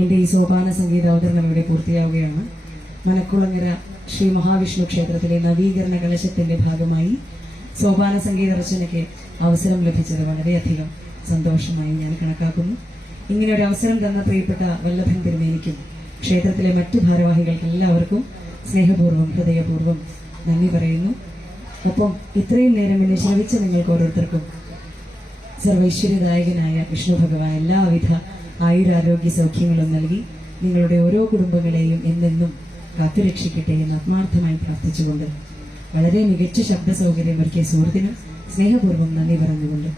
എൻ്റെ ഈ സോപാന സംഗീത അവതരണം ഇവിടെ പൂർത്തിയാവുകയാണ്. മനക്കുളങ്ങര ശ്രീ മഹാവിഷ്ണു ക്ഷേത്രത്തിലെ നവീകരണ കലശത്തിന്റെ ഭാഗമായി സോപാന സംഗീത രചനയ്ക്ക് അവസരം ലഭിച്ചത് വളരെയധികം സന്തോഷമായി ഞാൻ കണക്കാക്കുന്നു. ഇങ്ങനെ ഒരു അവസരം തന്ന പ്രിയപ്പെട്ട വല്ലഭൻ തിരുമേനിക്കും ക്ഷേത്രത്തിലെ മറ്റു ഭാരവാഹികൾക്ക് എല്ലാവർക്കും സ്നേഹപൂർവ്വം ഹൃദയപൂർവ്വം നന്ദി പറയുന്നു. ഒപ്പം ഇത്രയും നേരം എന്നെ ശ്രവിച്ച നിങ്ങൾക്ക് ഓരോരുത്തർക്കും സർവൈശ്വര്യദായകനായ വിഷ്ണു ഭഗവാൻ എല്ലാവിധ ആയുരാരോഗ്യ സൗഖ്യങ്ങളും നൽകി നിങ്ങളുടെ ഓരോ കുടുംബങ്ങളെയും എന്നെന്നും കാത്തുരക്ഷിക്കട്ടെ എന്ന് ആത്മാർത്ഥമായി പ്രാർത്ഥിച്ചുകൊണ്ട് വളരെ മികച്ച ശബ്ദ സൗകര്യം ഒരുക്കിയ സുഹൃത്തിനും സ്നേഹപൂർവ്വം നന്ദി പറഞ്ഞുകൊണ്ട്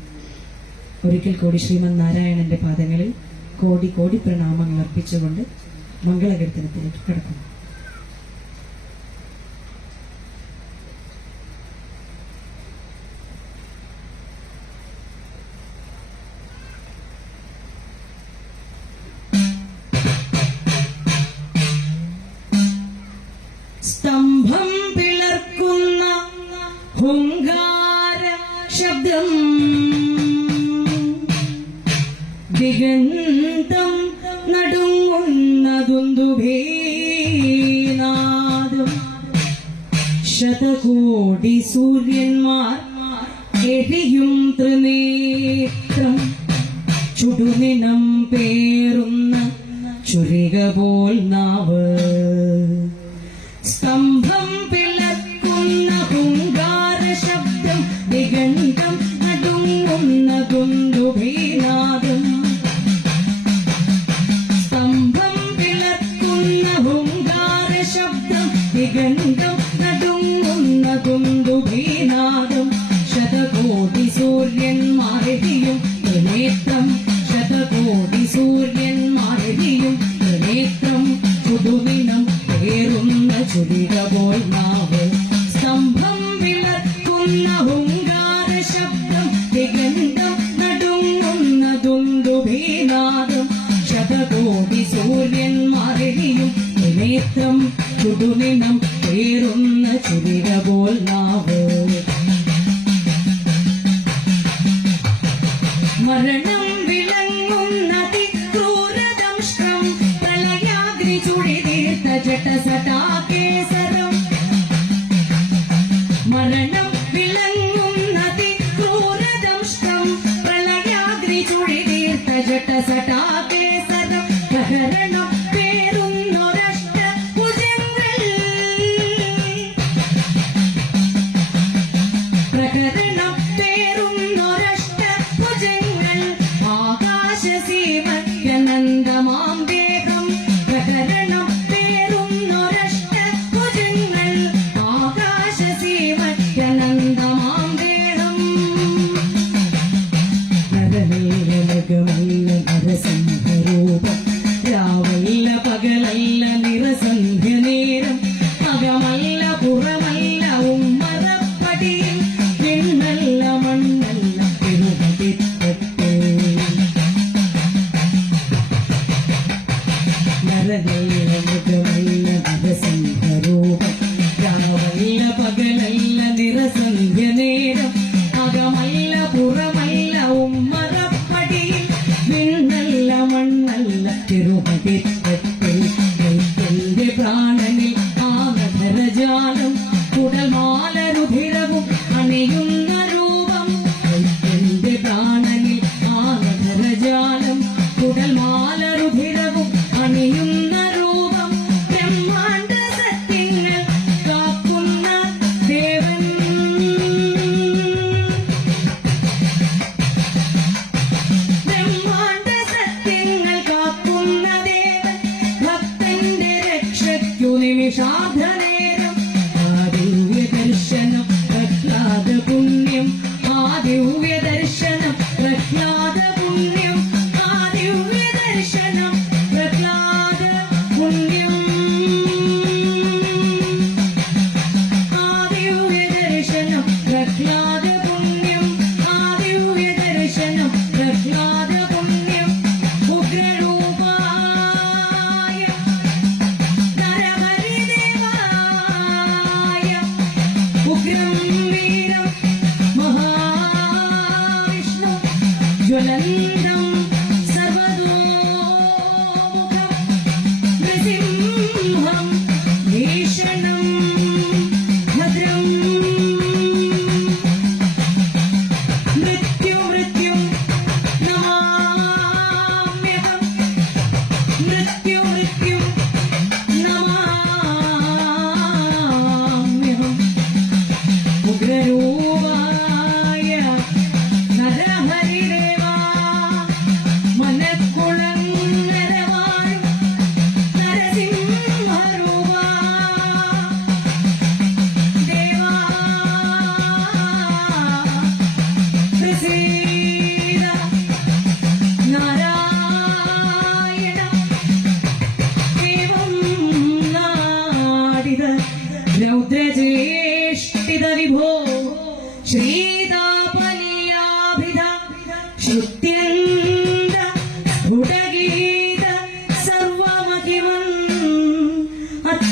ഒരിക്കൽ കൂടി ശ്രീമൻ നാരായണന്റെ പാദങ്ങളിൽ കോടി കോടി പ്രണാമങ്ങൾ അർപ്പിച്ചുകൊണ്ട് മംഗളകീർത്തനത്തിലേക്ക് കടക്കുന്നു. സ്തംഭം പിളർക്കുന്ന ഹുങ്കാര ശബ്ദം ദിഗന്തം നടുങ്ങുന്ന ദുന്ദുഭീനാദം ശതകോടി സൂര്യന്മാർ എരിയും ത്രിനേത്രം ചുടുനിനം പേറുന്ന ചുരിക പോൽ നാവ് സ്തംഭം പിളർക്കുന്ന ഹുങ്കാര ശബ്ദം ദിഗന്തം നടുങ്ങുന്ന ദുന്ദുഭീനാദം സ്തംഭം പിളർക്കുന്ന ഹുങ്കാര ശബ്ദം ദിഗന്തം നടുങ്ങുന്ന ദുന്ദുഭീനാദം ശതകോടി സൂര്യന്മാരെയും ത്രിനേത്രം ശതകോടി സൂര്യന്മാരെയും ത്രിനേത്രം ചുടുനിനം പേറുന്ന ചുരിക പോൽ നാവ് സ്തംഭം വിളക്കുന്ന ഹുങ്കാര ശബ്ദം ദിഗന്തം നടുങ്ങുന്ന ദുന്ദുഭീനാദം ശതകോടി സൂര്യന്മാരെയും ത്രിനേത്രം ചുടുനിനം പേറുന്ന ചുരിക പോൽ നാവ് മരണം വിളങ്ങുന്ന ക്രൂരദംഷ്ട്രം പ്രളയാഗ്നി ചുടിതീർത്ത ജട്ടസടാകേസരം മരണം വിളങ്ങുന്ന ക്രൂരദംഷ്ട്രം പ്രളയാഗ്നി ചുടിതീർത്ത ജട്ടസടാകേസരം പ്രഹരണം പേറുന്നൊരഷ്ട ഭുജങ്ങൾ പ്രഹരണം പേറുന്നൊരഷ്ട ഭുജങ്ങൾ ആകാശസീമയ്ക്കനന്ദമാം ദേഹം പ്രഹരണം പേറുന്നൊരഷ്ട ഭുജങ്ങൾ ആകാശസീമയ്ക്കനന്ദമാം ദേഹം നരനീലമല്ല നരസംഹരൂപം രാവല്ല പകലല്ല നിറസന്ധ്യ നേരം അകമല്ല പുറമല്ല ഉമ്മറപ്പടിയിൽ പിന്നല്ല മണ്ണല്ല പെരുപതിപ്പത്തെ നരനല്ല മൃഗമല്ല നരസംഹരൂപം രാവല്ല പകലല്ല നിറസന്ധ്യ നേരം അകമല്ല പുറമല്ല ഉമ്മറപ്പടിയിൽ പിന്നല്ല മണ്ണല്ല പെരുപതിപ്പത്തെ എന്റെ പ്രാണനിൽ ആനധരജാലം കുടൽമാലരുധിരവും അണിയുന്ന രൂപം എന്റെ പ്രാണനിൽ ആനധരജാലം കുടൽമാലരുധിരവും അണിയുന്ന രൂപം ബ്രഹ്മാണ്ഡ സത്യങ്ങൾ കാക്കുന്ന ദേവൻ ബ്രഹ്മാണ്ഡ സത്യങ്ങൾ കാക്കുന്ന ദേവൻ ഭക്തന്റെ രക്ഷയ്ക്കു നിമിഷാർദ്ധനേരം ആദിവ്യ ദർശനം പ്രഹ്ലാദ പുണ്യം ആദിവ്യ ദർശനം പ്രഹ്ലാദ പുണ്യം ആദിവ്യ ദർശനം പ്രഹ്ലാദ പുണ്യം ആദിവ്യ ദർശനം പ്രഹ്ലാദ പുണ്യം ആദിവ്യ ദർശനം പ്രഹ്ലാദ പുണ്യം ഉഗ്രരൂപായ നരഹരിദേവായ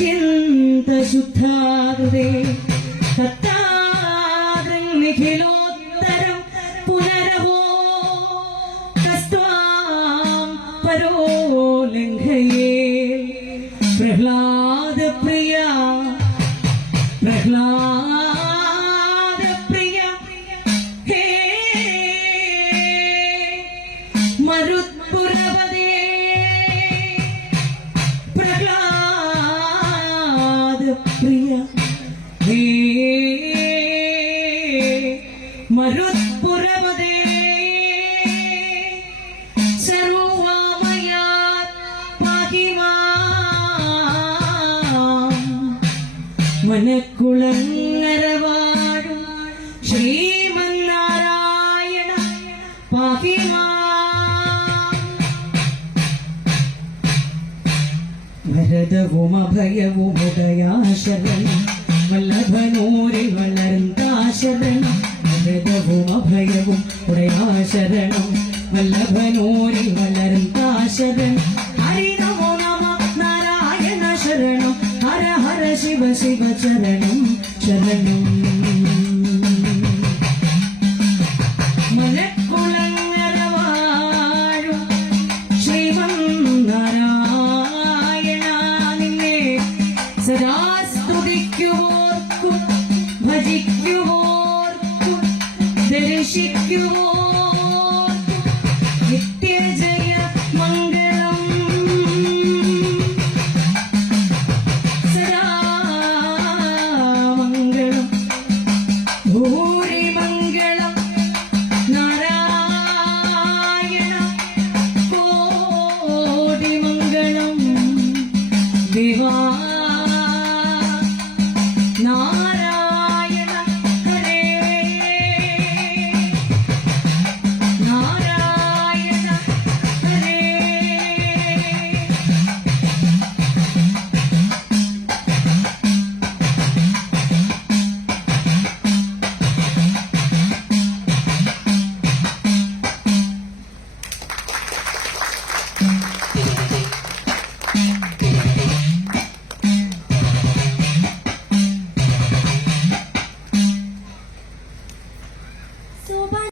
അത്യന്ത ശുദ്ധാകൃതേ കത്താദൃനിഖിലോത്തരം പുനരവോ കസ്ത്വാം പരോലംഘയേ പ്രഹ്ലാദ പ്രിയ ഹേ മരുത്പുരവദേ പ്രഹ്ലാദ പ്രിയ ഹേ മരുത്പുരവദേ സർവമയാത് പാഹി മാം മനക്കുളങ്ങര വാഴും ശ്രീമന്നാരായണ പാഹി മാം ഭരതവും അഭയവും ഉദയാശരണം വല്ലഭനൂരിൽ വളർന്നാശരണം ഭരതവും അഭയവും ഉദയാശരണം വല്ലഭനൂരിൽ വളർന്നാശരണം ഹരി നമോ നമ നാരായണ ശരണം ഹര ഹര ശിവ ശിവ ചരണം ശരണം